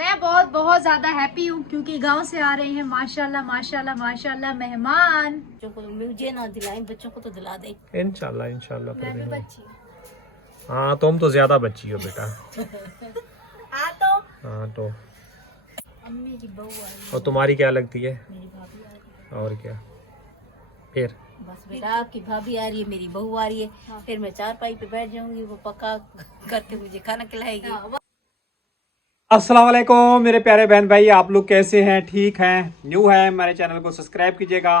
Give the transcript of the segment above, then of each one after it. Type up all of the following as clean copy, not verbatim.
मैं बहुत बहुत ज्यादा हैप्पी हूँ क्योंकि गांव से आ रहे हैं माशाल्लाह माशाल्लाह माशाल्लाह मेहमान। बच्चों को मुझे ना दिलाएं, बच्चों को तो दिला दे। इंशाल्लाह इंशाल्लाह मैं भी परवीन। बच्ची हूँ। हाँ तुम तो ज्यादा बच्ची हो बेटा। हाँ तो हाँ तो अम्मी की बहू आई और तुम्हारी क्या लगती है? मेरी भाभी आ रही है। और क्या फिर? बस बेटा आपकी भाभी आ रही है, मेरी बहू आ रही है। हाँ। फिर मैं चारपाई पे बैठ जाऊंगी, वो पक्का करके मुझे खाना खिलाएगी। अस्सलाम वालेकुम मेरे प्यारे बहन भाई, आप लोग कैसे हैं? ठीक हैं? न्यू है हमारे चैनल को सब्सक्राइब कीजिएगा,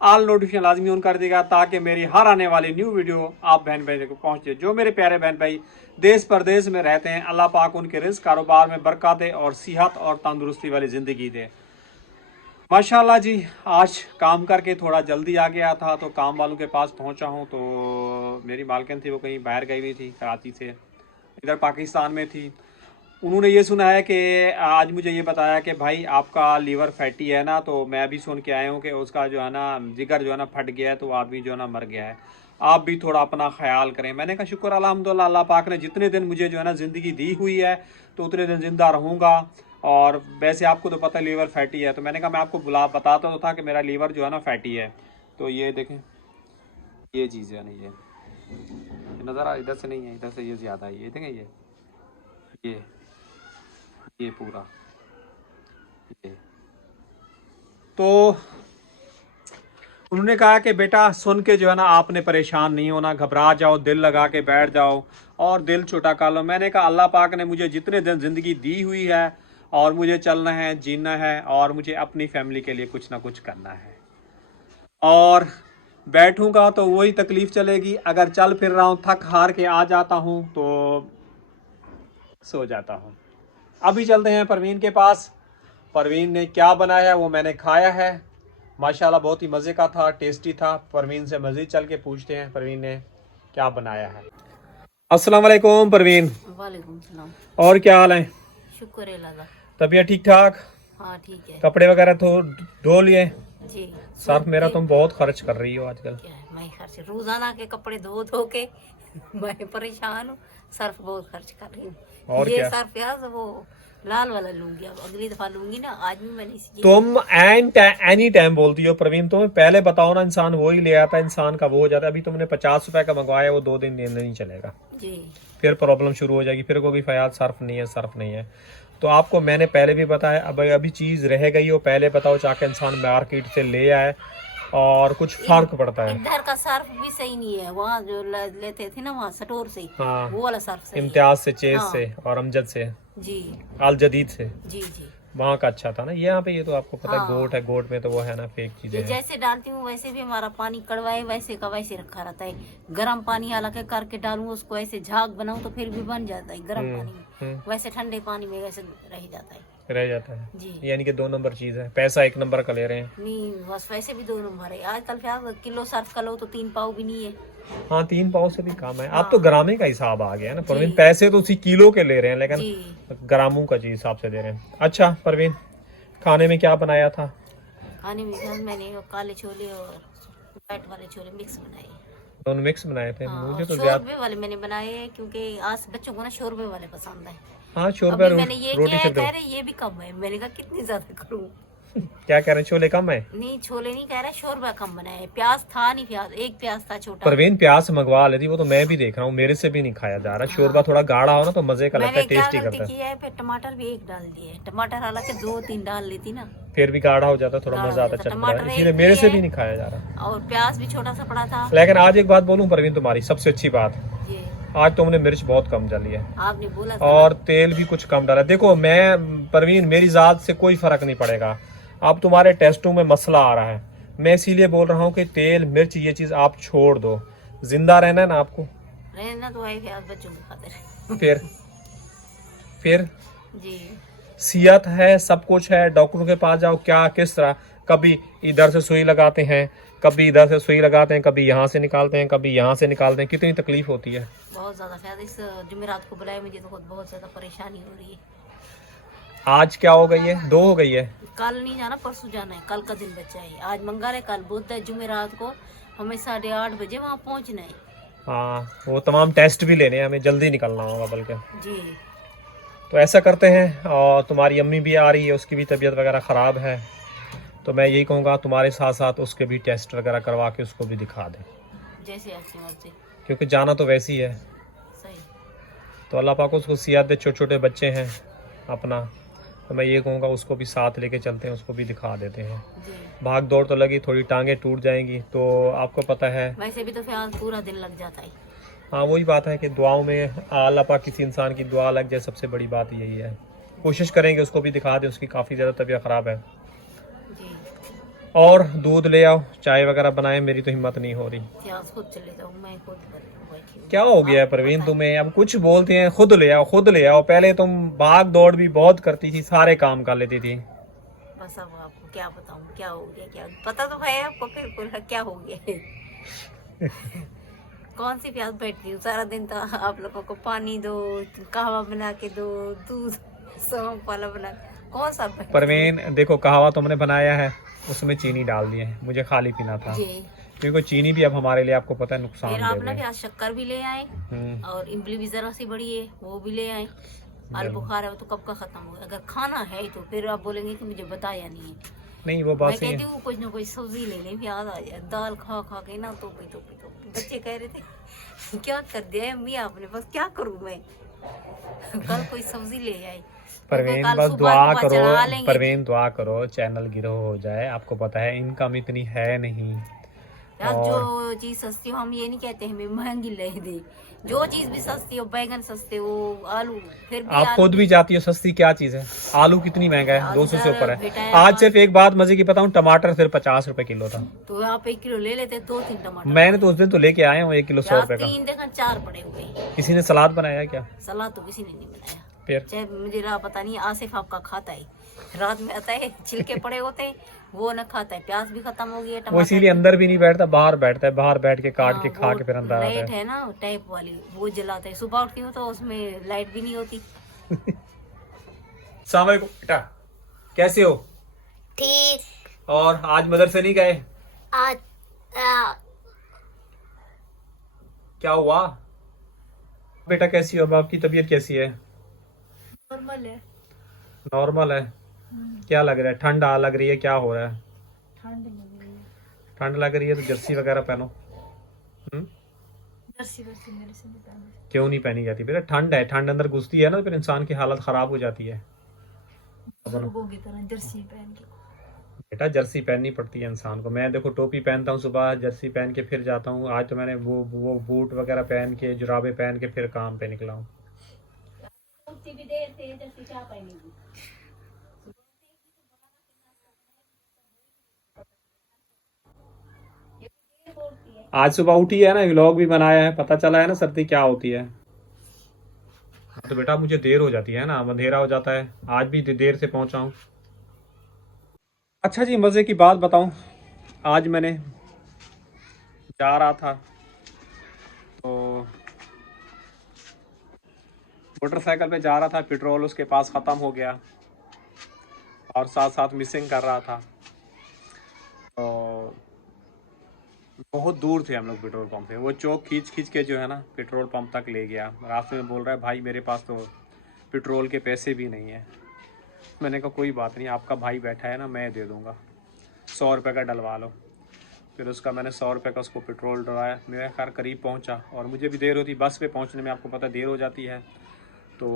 ऑल नोटिफिकेशन लाजमी ऑन कर देगा ताकि मेरी हर आने वाली न्यू वीडियो आप बहन भाई को पहुंचे। जो मेरे प्यारे बहन भाई देश परदेश में रहते हैं, अल्लाह पाक उनके रिज़्क़ कारोबार में बरकत दे और सेहत और तंदुरुस्ती वाली ज़िंदगी दे। माशाल्लाह जी, आज काम करके थोड़ा जल्दी आ गया था तो काम वालों के पास पहुंचा हूं तो मेरी मालकिन थी, वो कहीं बाहर गई हुई थी, कराची से इधर पाकिस्तान में थी। उन्होंने ये सुना है कि आज मुझे ये बताया कि भाई आपका लीवर फैटी है ना, तो मैं भी सुन के आया हूँ कि उसका जो है ना जिगर जो है ना फट गया है, तो आदमी जो है ना मर गया है। आप भी थोड़ा अपना ख्याल करें। मैंने कहा शुक्र अल्हम्दुलिल्लाह, अल्लाह पाक ने जितने दिन मुझे जो है ना ज़िंदगी दी हुई है तो उतने दिन ज़िंदा रहूँगा। और वैसे आपको तो पता है लीवर फैटी है, तो मैंने कहा मैं आपको बताता तो था कि मेरा लीवर जो है ना फैटी है। तो ये देखें, ये चीज़ है ना, ये नज़र इधर से नहीं है, इधर से ये ज़्यादा है, ये देखें, ये पूरा ये। तो उन्होंने कहा कि बेटा सुन के जो है ना आपने परेशान नहीं होना, घबरा जाओ, दिल लगा के बैठ जाओ और दिल छोटा कर लो। मैंने कहा अल्लाह पाक ने मुझे जितने दिन ज़िंदगी दी हुई है और मुझे चलना है, जीना है और मुझे अपनी फैमिली के लिए कुछ ना कुछ करना है। और बैठूंगा तो वही तकलीफ़ चलेगी, अगर चल फिर रहा हूँ थक हार के आ जाता हूँ तो सो जाता हूँ। अभी चलते हैं परवीन के पास। परवीन ने क्या बनाया वो मैंने खाया है, माशाल्लाह बहुत ही मज़े का था, टेस्टी था। परवीन से मज़ीद चल के पूछते हैं परवीन ने क्या बनाया है। अस्सलाम वालेकुम परवीन। वालेकुम सलाम। और क्या हाल है? शुक्र है अल्लाह का। तबीयत ठीक ठाक? हाँ ठीक है कपड़े वगैरह तो धो लिए? जी। सर्फ मेरा के- तुम बहुत खर्च कर रही हो आजकल। क्या है, मैं खर्च रोजाना के कपड़े धो धो के मैं परेशान हूँ। सर्फ बहुत खर्च कर रही हूँ। और ये क्या? सर्फ यार वो लाल वाला लूंगी, अब अगली दफा लूंगी ना। आज भी मैंने तुम एनी टाइम बोलती हो परवीन, तुम्हें पहले बताओ ना, इंसान वो ही ले आता है, इंसान का वो हो जाता है। अभी तुमने 50 रुपए का मंगवाया, वो 2 दिन नहीं चलेगा, जी फिर प्रॉब्लम शुरू हो जाएगी, फिर कोई फयाद सर्फ नहीं है, सर्फ नहीं है। तो आपको मैंने पहले भी बताया, अब अभी चीज़ रह गई हो, पहले बताओ जाके इंसान मार्केट से ले आए और कुछ फर्क पड़ता है। इधर का सर्फ भी सही नहीं है, वहाँ जो लेते थे ना वहाँ स्टोर से, हाँ, वो वाला सर्फ सही है। इम्तियाज से, चेज हाँ। से और अमजद से, जी अल जदीद से, जी जी। वहाँ का अच्छा था ना। यहाँ पे ये तो आपको पता है हाँ। गोट है, गोट में तो वो है ना फेक चीजें ये हैं। जैसे डालती हूँ वैसे भी हमारा पानी कड़वा है, वैसे का वैसे रखा रहता है। गर्म पानी हालांकि करके डालूं उसको, ऐसे झाग बनाऊं तो फिर भी बन जाता है गर्म पानी में, वैसे ठंडे पानी में वैसे रह जाता है। रह जाता है जी। यानी कि 2 नंबर चीज है, पैसा 1 नंबर का ले रहे हैं। नहीं बस वैसे भी 2 नंबर है आजकल। फिर किलो सर्फ का लो तो 3 पाव भी नहीं है। हाँ 3 पाव से भी कम है। अब हाँ। तो ग्रामे का हिसाब आ गया है ना परवीन, जी। पैसे तो उसी किलो के ले रहे हैं लेकिन जी। ग्रामों का जी हिसाब से दे रहे हैं। अच्छा परवीन, खाने में क्या बनाया था? खाने में सर मैंने वो काले छोले और व्हाइट वाले छोले मिक्स बनाए। दोनों मिक्स बनाए थे। हाँ, मुझे और तो ज्यादा, शोरबे वाले मैंने बनाए हैं क्योंकि आज बच्चों को ना शोरबे वाले पसंद है। हाँ शोरबा अभी मैंने ये रोटी किया है, से दो। कह रहे ये भी कम है। मैंने कहा कितनी ज्यादा करूं। क्या कह रहे हैं, छोले कम है? नहीं छोले नहीं कह रहे, शोरबा कम बनाया। प्याज था नहीं, प्याज एक प्याज था छोटा। परवीन प्याज मंगवा लेती, वो तो मैं भी देख रहा हूँ, मेरे से भी नहीं खाया जा रहा। शोरबा थोड़ा गाढ़ा हो ना तो मजे का लगता मैंने है, क्या टेस्टी गलती करता की है। है, फिर टमाटर भी एक डाल दिए। टमाटर हालांकि 2-3 डाल लेती ना, फिर भी गाढ़ा हो जाता, थोड़ा गाढ़ा मजा हो आता, जाता। चटपटा, टमाटर इसीलिए एक मेरे भी से है भी नहीं खाया जा रहा। और प्याज भी छोटा सा पड़ा था। लेकिन आज एक बात बोलूं परवीन, तुम्हारी सबसे अच्छी बात, ये आज तुमने मिर्च बहुत कम डाली है आपने बोला था और तेल भी कुछ कम डाला। देखो मैं परवीन, मेरी जात से कोई फर्क नहीं पड़ेगा, अब तुम्हारे टेस्टों में मसला आ रहा है, मैं इसीलिए बोल रहा हूँ कि तेल मिर्च ये चीज आप छोड़ दो। जिंदा रहना है ना आपको, रहना तो है प्याज बच्चों की खातिर। फिर जी सियत है, सब कुछ है, डॉक्टरों के पास जाओ, क्या किस तरह, कभी इधर से सुई लगाते हैं, कभी इधर से सुई लगाते हैं, कभी यहाँ से निकालते हैं, कभी यहाँ से निकालते हैं, कितनी तकलीफ होती है। बहुत ज्यादा प्याज। इस जुमेरात को बुलाया मुझे तो बहुत ज्यादा परेशानी हो रही है। आज क्या हो गई है? 2 हो गई है। कल नहीं जाना, परसों जाना है। कल का दिन बचा है। आज मंगल है, कल बुध है, जुमेरात को हमें 8:30 बजे वहाँ पहुँचना है। हाँ वो तमाम टेस्ट भी लेने हैं, हमें जल्दी निकलना होगा बल्कि। जी तो तो ऐसा करते हैं, और तुम्हारी अम्मी भी आ रही है, उसकी भी तबीयत वगैरह ख़राब है, तो मैं यही कहूँगा तुम्हारे साथ साथ उसके भी टेस्ट वगैरह करवा के उसको भी दिखा दें, जैसे आपकी मर्जी। क्योंकि जाना तो वैसे ही है। सही। तो अल्लाह पाक उसको सियात दे, छोटे छोटे बच्चे हैं अपना, तो मैं ये कहूँगा उसको भी साथ लेके चलते हैं, उसको भी दिखा देते हैं। जी। भाग दौड़ तो लगी, थोड़ी टांगे टूट जाएंगी, तो आपको पता है। वैसे भी तो फिर आज पूरा दिन लग जाता है। हाँ वही बात है कि दुआओं में अल्लाह पाक किसी इंसान की दुआ लग जाए, सबसे बड़ी बात यही है। कोशिश करेंगे उसको भी दिखा दें, उसकी काफ़ी ज़्यादा तबीयत ख़राब है। जी। और दूध ले आओ, चाय वगैरह बनाए, मेरी तो हिम्मत नहीं हो रही। आज खुद चले जाऊँ, मैं खुद बैठी हूँ। क्या हो गया है परवीन तुम्हें, अब कुछ बोलते हैं खुद ले आओ खुद ले आओ। पहले तुम भाग दौड़ भी बहुत करती थी, सारे काम कर लेती थी। बस अब आपको क्या बताऊँ क्या हो गया, क्या पता तो है आपको, फिर बोला क्या हो गया। कौन सी प्यास बैठती हूँ सारा दिन, तो आप लोगों को पानी दो, कहवा बना के दो, दूध सौंफ वाला बना, कौन सा परवीन देखो, कहवा तुमने बनाया है, उसमें चीनी डाल दी है, मुझे खाली पीना था, जी। क्योंकि चीनी भी अब हमारे लिए आपको पता है नुकसान फिर दे आप रही ना है। प्याज शक्कर भी ले आए, और इमली भी जरा सी बड़ी है वो भी ले आए। आलू बुखार है वो तो कब का खत्म हो गया। अगर खाना है तो फिर आप बोलेंगे कि मुझे बताया नहीं है। नहीं वो बात मैं सही कहती है। हूँ कुछ ना कुछ सब्जी ले लें, प्याज आ जाए। दाल खा खा के ना तो बच्चे कह रहे थे क्या कर दिया अम्मी आपने, बस क्या करूँ मैं। कल कोई सब्जी ले आए। परवीन कल बस सुबह दुआ सुबह करो, चढ़ा लेंगे। परवीन दुआ करो चैनल गिरो हो जाए। आपको पता है इनकम इतनी है नहीं। यार और जो चीज सस्ती हो, हम ये नहीं कहते हमें महंगी ले दे, जो चीज भी सस्ती हो, बैगन सस्ते हो, आलू फिर भी आप आलू खुद भी जाती हो, सस्ती क्या चीज है। आलू कितनी महंगा है, 200 से ऊपर है। बेटा आज सिर्फ एक बात मजे की बताऊं, टमाटर सिर्फ 50 रुपए किलो था। तो आप 1 किलो ले लेते, 2-3 टमाटर। मैंने तो उस दिन तो लेके आया हूँ 1 किलो 100 रुपए का। 3 देखा 4 पड़े हुए। किसी ने सलाद बनाया क्या? सलाद तो किसी ने नहीं बनाया। फिर चाहे मुझे पता नहीं, आसिफ आपका खाता है, रात में आता है छिलके पड़े होते हैं वो न खाता है। प्याज भी खत्म हो गई है, वो इसीलिए अंदर भी नहीं बैठता, बाहर बैठता है, बाहर बैठ के काट के खा के फिर अंदर आता लाइट है। है ना टाइप वाली, वो जलाता है। सुबह उठती हूँ तो उसमें लाइट भी नहीं होती। अस्सलाम वालेकुम बेटा, कैसे हो? ठीक। और आज मदरसे नहीं गए? आज क्या हुआ बेटा, कैसी हो? अब आपकी तबीयत कैसी है? नॉर्मल है। नॉर्मल है? क्या लग रहा है? ठंड आ लग रही है, क्या हो रहा है? ठंड लग रही है। ठंड लग रही है तो जर्सी वगैरह पहनो। जर्सी मेरे से नहीं पहनी। क्यों नहीं पहनी जाती बेटा? ठंड है, ठंड अंदर घुसती है ना, फिर इंसान की हालत खराब हो जाती है। लोगों की तरह जर्सी पहन के बेटा जर्सी पहननी पड़ती है इंसान को। मैं देखो टोपी पहनता हूँ सुबह, जर्सी पहन के फिर जाता हूँ। आज तो मैंने वो बूट वगैरह पहन के, जुराबे पहन के फिर काम पे निकला हूँ। भी देर से जर्सी क्या पहनेगी। आज सुबह उठी है ना, व्लॉग भी बनाया है, पता चला है ना सर्दी क्या होती है। तो बेटा मुझे देर हो जाती है ना, अंधेरा हो जाता है। आज भी देर से पहुंचा हूँ। अच्छा जी, मज़े की बात बताऊं, आज मैंने जा रहा था तो मोटरसाइकिल पे जा रहा था, पेट्रोल उसके पास ख़त्म हो गया और साथ साथ मिसिंग कर रहा था। तो बहुत दूर थे हम लोग पेट्रोल पंप से। वो चौक खींच खींच के जो है ना पेट्रोल पंप तक ले गया। रास्ते में बोल रहा है भाई मेरे पास तो पेट्रोल के पैसे भी नहीं है। मैंने कहा कोई बात नहीं, आपका भाई बैठा है ना, मैं दे दूँगा, 100 रुपये का डलवा लो। फिर उसका मैंने 100 रुपये का उसको पेट्रोल डलवाया। मेरा खैर करीब पहुंचा, और मुझे भी देर होती, बस पे पहुंचने में आपको पता देर हो जाती है। तो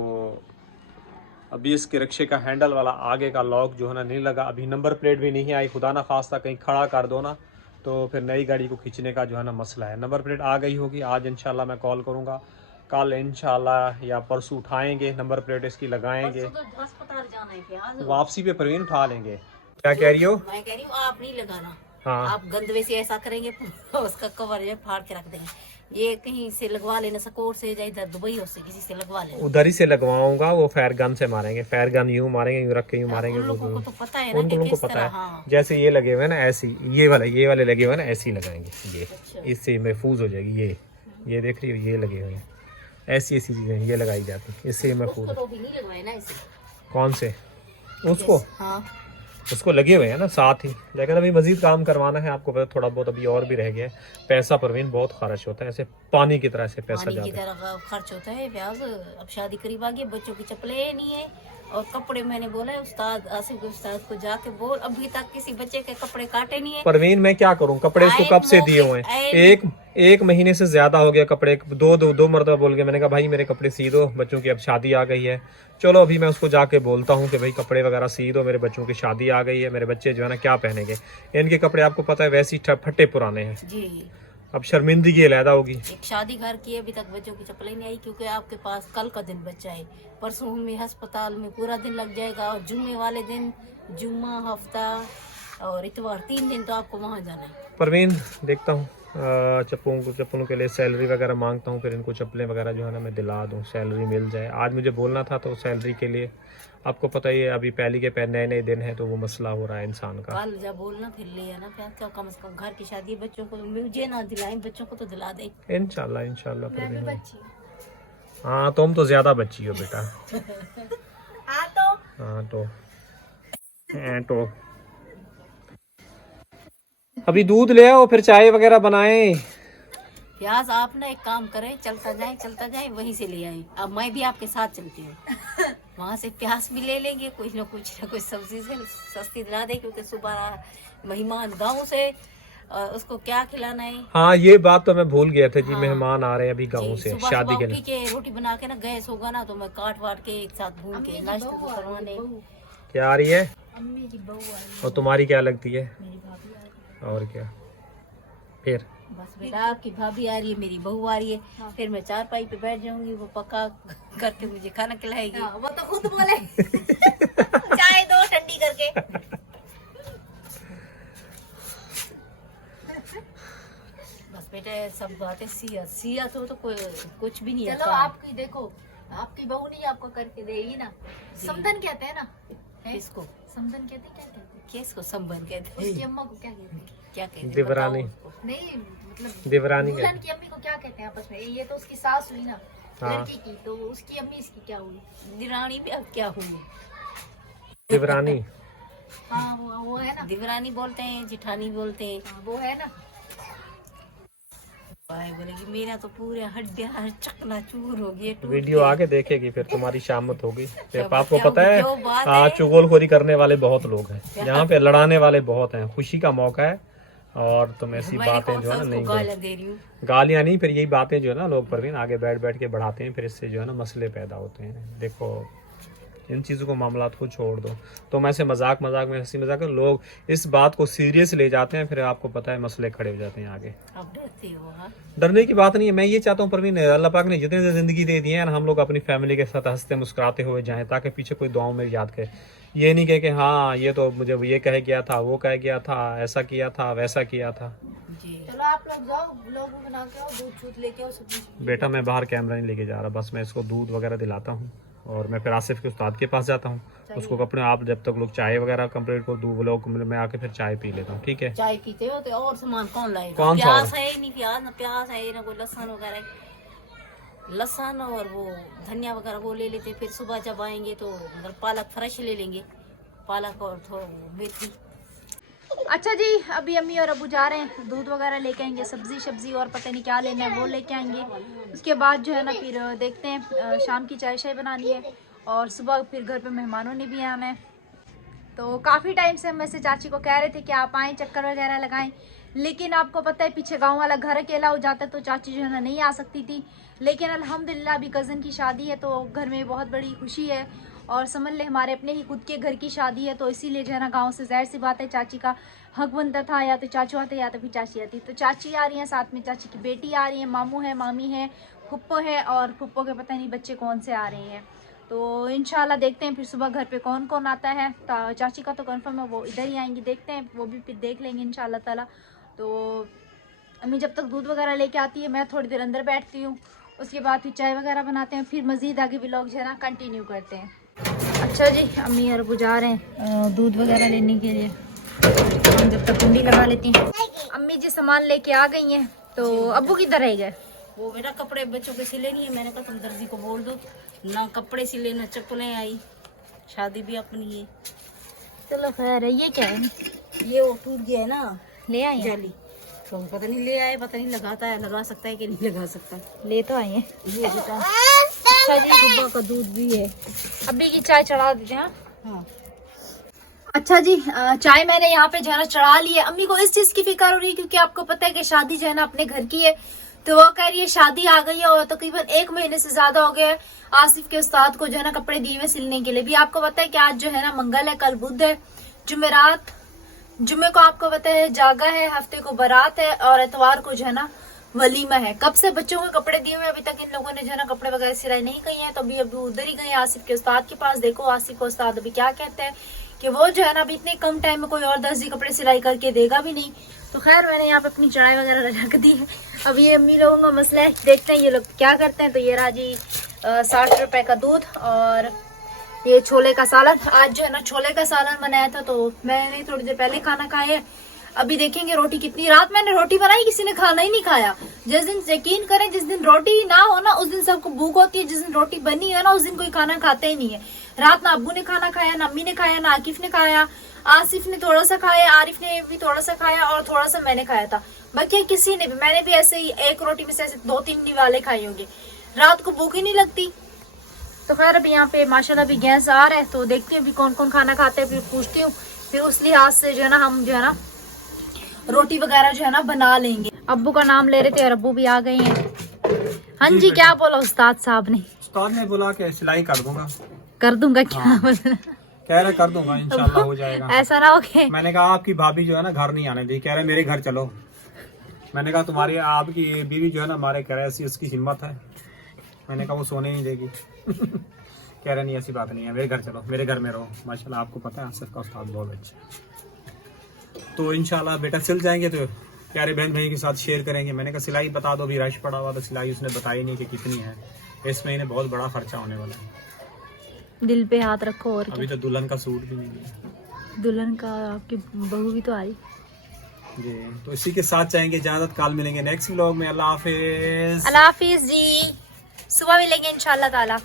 अभी इसके रिक्शे का हैंडल वाला आगे का लॉक जो है ना नहीं लगा, अभी नंबर प्लेट भी नहीं आई। खुदा ना खास्ता कहीं खड़ा कर दो ना तो फिर नई गाड़ी को खींचने का जो है ना मसला है। नंबर प्लेट आ गई होगी, आज इंशाल्लाह मैं कॉल करूँगा, कल इंशाल्लाह या परसों उठाएंगे, नंबर प्लेट इसकी लगाएंगे, अस्पताल जाना है फिर वापसी पे परवीन उठा लेंगे। क्या कह रही हो? मैं कह रही हूँ आप नहीं लगाना। हाँ आप गंदवे से ऐसा करेंगे उसका कवर जो फाड़ के रख देंगे। ये कहीं से लगवा लेना, सकोर से या इधर दुबई हो से किसी से लगवा लेना। उधर ही से लगवाऊंगा, वो फायर गन से मारेंगे। फायर गन यूं मारेंगे, यूं रख के यूं मारेंगे। उन लोगों को तो पता है ना उन कि लोगों को किस पता तरह। है। हाँ। जैसे ये लगे हुए ना ऐसे, ये वाले लगे हुए ना ऐसे ही लगाएंगे। ये अच्छा। इससे महफूज हो जाएगी। ये देख रही हो, ये लगे हुए हैं ऐसी चीजें ये लगाई जाती है, इससे महफूज। उसको तो भी नहीं लगवाए ना इसे। कौन से? उसको हाँ उसको लगे हुए हैं ना साथ ही, लेकिन अभी मजीद काम करवाना है। आपको पता थोड़ा बहुत अभी और भी रह गया है। पैसा परवीन बहुत खर्च होता है, ऐसे पानी की तरह से पैसा पानी की जाता है। तरह खर्च होता है ब्याज। अब शादी करीब आ गई, बच्चों की चप्पलें नहीं है और कपड़े मैंने बोला है उस्ताद आसिफ के उस्ताद को जाके बोल, अभी तक किसी बच्चे के कपड़े काटे नहीं है। परवीन मैं क्या करूं, कपड़े इसको कब से दिए हुए हैं, एक महीने से ज्यादा हो गया। कपड़े दो मरतबा बोल के मैंने कहा भाई मेरे कपड़े सी दो, बच्चों की अब शादी आ गई है। चलो अभी मैं उसको जाके बोलता हूँ कि भाई कपड़े वगैरह सी दो, मेरे बच्चों की शादी आ गई है, मेरे बच्चे जो है ना क्या पहनेंगे। इनके कपड़े आपको पता है वैसे ही फटे पुराने हैं जी। अब शर्मिंदगी अलहदा होगी। एक शादी घर की अभी तक बच्चों की चप्पलें नहीं आई, क्योंकि आपके पास कल का दिन बच्चा है, परसों में अस्पताल में पूरा दिन लग जाएगा और जुम्मे वाले दिन, जुम्मा हफ्ता और इतवार, 3 दिन तो आपको वहाँ जाना है। परवीन देखता हूँ चप्पलों के लिए सैलरी वगैरह मांगता हूँ, फिर इनको चप्पलें वगैरह जो है ना मैं दिला दूँ, सैलरी मिल जाए। आज मुझे बोलना था तो सैलरी के लिए आपको पता ही है अभी पहली के नए दिन है तो वो मसला हो रहा है इंसान का। कल जब बोलना फिर ले आना प्याज का, कम से कम घर की शादी बच्चों को मुझे ना दिलाएं, बच्चों को तो दिला दे। इंशाल्लाह इंशाल्लाह परवीन। हाँ तुम तो ज्यादा बच्ची हो बेटा। हाँ तो अभी दूध ले आओ फिर चाय वगैरह बनाएं। प्याज आप ना एक काम करें, चलता जाए वहीं से ले आए। अब मैं भी आपके साथ चलती हूँ, वहाँ से प्याज भी ले लेंगे, कुछ ना कुछ सब्जी से सस्ती दिला दे, क्योंकि सुबह मेहमान गाँव से उसको क्या खिलाना है। हाँ ये बात तो मैं भूल गया था जी। मेहमान आ रहे हैं अभी गाँव से शादी के लिए। रोटी बना के ना गैस होगा ना तो मैं काट वाट के एक साथ भून के नाश्ता तो करवाने। क्या आ रही है? अम्मी की बहू आ रही है। और तुम्हारी क्या लगती है? मेरी भाभी आ रही है। और क्या फिर? बस बेटा आपकी भाभी आ रही है, मेरी बहू आ रही है। हाँ। फिर मैं चारपाई पे बैठ जाऊंगी, वो पक्का करके मुझे खाना खिलाएगी। हाँ, वो तो खुद बोले चाय दो ठंडी करके। बस बेटे सब बातें सिया तो कोई कुछ भी नहीं है। चलो आपकी देखो, आपकी बहू नहीं आपको करके देगी ना। समधन कहते हैं ना इसको, समधन कहते हैं, क्या कहते हैं? किसको संबंध कहते हैं? उसकी अम्मा को क्या कहते हैं? क्या कहते हैं? देवरानी। नहीं मतलब देवरानी दुल्हन की अम्मी को क्या कहते हैं आपस में? ये तो उसकी सास हुई ना हाँ। लड़की की, तो उसकी अम्मी इसकी क्या हुई? दिरानी भी अब क्या हुई? देवरानी। हाँ वो है ना, दिवरानी बोलते हैं, जिठानी बोलते हैं। हाँ, वो है ना। बोलेगी मेरा तो पूरे हड्डियां चकनाचूर हो गई। वीडियो आगे देखेगी फिर तुम्हारी शामत होगी। फिर आपको क्या पता है जो बात है। चुगलखोरी करने वाले बहुत लोग हैं यहाँ पे, लड़ाने वाले बहुत हैं। खुशी का मौका है और तुम ऐसी बातें जो है ना नहीं गालियां दे रही हूँ। गालियां नहीं, फिर यही बातें जो है ना लोग परवीन आगे बैठ के बढ़ाते हैं, फिर इससे जो है ना मसले पैदा होते हैं। देखो इन चीज़ों को मामलात को छोड़ दो। तो मैं ऐसे मजाक में हंसी मजाक लोग इस बात को सीरियस ले जाते हैं, फिर आपको पता है मसले खड़े हो जाते हैं आगे। अब डरती हो? हाँ? डरने की बात नहीं है। मैं ये चाहता हूँ परवीन, अल्लाह पाक ने जितने जिंदगी दे दी है ना, हम लोग अपनी फैमिली के साथ हंसते मुस्कुराते हुए जाएं, ताकि पीछे कोई दुआओं में याद करे। ये नहीं कहे कि हाँ ये तो मुझे ये कह गया था, वो कह गया था, ऐसा किया था, वैसा किया था। जी चलो आप लोग जाओ, लोग बना के आओ, दूध लेके आओ, सब। बेटा मैं बाहर कैमरा नहीं लेके जा रहा, बस मैं इसको दूध वगैरह दिलाता हूँ और मैं फिर आसिफ के उस्ताद के पास जाता हूँ। उसको कपड़े आप जब तक लोग चाय वगैरह कंप्लीट को दूध लोग मैं आके फिर चाय पी लेता हूँ। ठीक है? चाय पीते हो तो और सामान कौन लाएगा? कौन सा? प्याज है नहीं, प्याज है ना, कोई लहसुन वगैरह, लहसुन और वो धनिया वगैरह वो ले लेते। फिर सुबह जब आएंगे तो मतलब पालक फ्रेश ले लेंगे, पालक और थोड़ा मेथी। अच्छा जी, अभी अम्मी और अबू जा रहे हैं, दूध वगैरह लेके आएंगे, सब्जी और पता नहीं क्या लेना है वो लेके आएंगे। उसके बाद जो है ना फिर देखते हैं, शाम की चाय बनानी है और सुबह फिर घर पे मेहमानों ने भी आना है। तो काफ़ी टाइम से हम ऐसे चाची को कह रहे थे कि आप आएँ, चक्कर वगैरह लगाएं, लेकिन आपको पता है पीछे गांव वाला घर अकेला हो जाता है तो चाची जो है ना नहीं आ सकती थी। लेकिन अल्हम्दुलिल्लाह अभी कज़न की शादी है तो घर में बहुत बड़ी खुशी है और समझ ले हमारे अपने ही खुद के घर की शादी है, तो इसीलिए जो है ना गाँव से ज़ाहिर सी बात है चाची का हक बनता था, या तो चाचू आते या तो फिर चाची आती। तो चाची आ रही हैं, साथ में चाची की बेटी आ रही है, मामू है, मामी है, फुप्पो है और फुप्पो के पता नहीं बच्चे कौन से आ रहे हैं। तो इंशाल्लाह देखते हैं फिर सुबह घर पे कौन कौन आता है। तो चाची का तो कंफर्म है वो इधर ही आएंगी, देखते हैं वो भी फिर देख लेंगे इंशाल्लाह ताला। तो अम्मी जब तक दूध वगैरह लेके आती है मैं थोड़ी देर अंदर बैठती हूँ, उसके बाद फिर चाय वगैरह बनाते हैं, फिर मज़ीद आगे व्लॉग जो है ना कंटिन्यू करते हैं। अच्छा जी, अम्मी और अबू जा रहे हैं दूध वगैरह लेने के लिए, हम जब तक कुंडी लगा लेती हैं। अम्मी जी सामान लेके आ गई हैं, तो अबू किधर रह गए? वो मेरा कपड़े बच्चों के सिले नहीं है, मैंने कहा तुम दर्जी को बोल दो ना कपड़े सिले ना चप्पलें आई, शादी भी अपनी है। चलो खैर है। ये क्या है? ये वो टूट गया है ना ले आए हैं? जाली, तो पता नहीं ले आए, पता नहीं लगाता है, लगा सकता है कि नहीं लगा सकता। ले तो आए हैं। ये बेटा अच्छा जी, सुबह का दूध भी है। अभी की चाय चढ़ा देते हैं। हाँ अच्छा जी, चाय मैंने यहाँ पे जो है ना चढ़ा ली है। अम्मी को इस चीज की फिक्र हो रही है क्योंकि आपको पता है कि शादी जो है ना अपने घर की है, तो वो कह रही है शादी आ गई है और तकरीबन 1 महीने से ज्यादा हो गया है आसिफ के उस्ताद को जो है ना कपड़े दिए हुए सिलने के लिए। भी आपको पता है कि आज जो है ना मंगल है, कल बुध है, जुमेरात, जुम्मे को आपको पता है जागा है, हफ्ते को बारात है और एतवार को जो है ना वलीमा है। कब से बच्चों को कपड़े दिए हुए, अभी तक इन लोगों ने जो है ना कपड़े वगैरह सिलाई नहीं की है। तो अभी उधर ही गए आसिफ के उस्ताद के पास। देखो आसिफ का उस्ताद अभी क्या कहते हैं कि वो जो है ना अभी इतने कम टाइम में कोई और दर्जी कपड़े सिलाई करके देगा भी नहीं। तो खैर मैंने यहाँ पे अपनी चढ़ाई वगैरह रख दी है। अब ये अम्मी लोगों का मसला है, देखते हैं ये लोग क्या करते हैं। तो ये रहा जी 60 रुपए का दूध और ये छोले का सालन। आज जो है ना छोले का सालन बनाया था, तो मैंने थोड़ी देर पहले खाना खाया है। अभी देखेंगे रोटी कितनी। रात मैंने रोटी बनाई, किसी ने खाना ही नहीं खाया। जिस दिन यकीन करें, जिस दिन रोटी ना हो ना उस दिन सबको भूख होती है, जिस दिन रोटी बनी है ना उस दिन कोई खाना खाता ही नहीं है। रात ना अब्बू ने खाना खाया, ना अम्मी ने खाया, ना आकिफ ने खाया, आसिफ ने थोड़ा सा खाया, आरिफ ने भी थोड़ा सा खाया और थोड़ा सा मैंने खाया था। बाकी किसी ने भी, मैंने भी ऐसे ही एक रोटी में से ऐसे 2-3 निवाले खाए होंगे। रात को भूख ही नहीं लगती। तो खैर अभी यहाँ पे माशाल्लाह भी गैस आ रहा है, तो देखती हूँ अभी कौन कौन खाना खाते हैं, फिर पूछती हूँ, फिर उस लिहाज से जो है ना हम जो है ना रोटी वगैरह जो है ना बना लेंगे। अब्बू का नाम ले रहे थे और अब्बू भी आ गए हैं। हाँ जी, क्या बोला उस्ताद साहब ने? उस्ताद ने बोला कि सिलाई कर दूंगा। कर दूंगा क्या? हाँ। कह रहे कर दूंगा, इंशाल्लाह हो जाएगा। ऐसा ना हो के मैंने कहा आपकी भाभी जो है ना घर नहीं आने दी, कह रहे मेरे घर चलो। मैंने कहा तुम्हारी आपकी बीवी जो है ना हमारे कह रहे ऐसी उसकी हिम्मत है। मैंने कहा वो सोने नहीं देगी। कह रहे नहीं ऐसी बात नहीं है, मेरे घर चलो, मेरे घर में रहो। माशाल्लाह आपको पता है आसिफ का उस्ताद बहुत अच्छा। तो इंशाल्लाह बेटा सिल जाएंगे तो प्यारे बहन भाई के साथ शेयर करेंगे। मैंने कहा सिलाई बता दो, अभी रश पड़ा हुआ, तो सिलाई उसने बताई नहीं कि कितनी है। इस महीने बहुत बड़ा खर्चा होने वाला है। दिल पे हाथ रखो। और अभी तो दुल्हन का सूट भी नहीं है। दुल्हन का आपकी बहू भी तो आई जी। तो इसी के साथ चाहेंगे इजाजत, काल मिलेंगे नेक्स्ट व्लॉग में। अल्लाह हाफिज। अल्लाह हाफिज जी, सुबह मिलेंगे इंशाल्लाह ताला।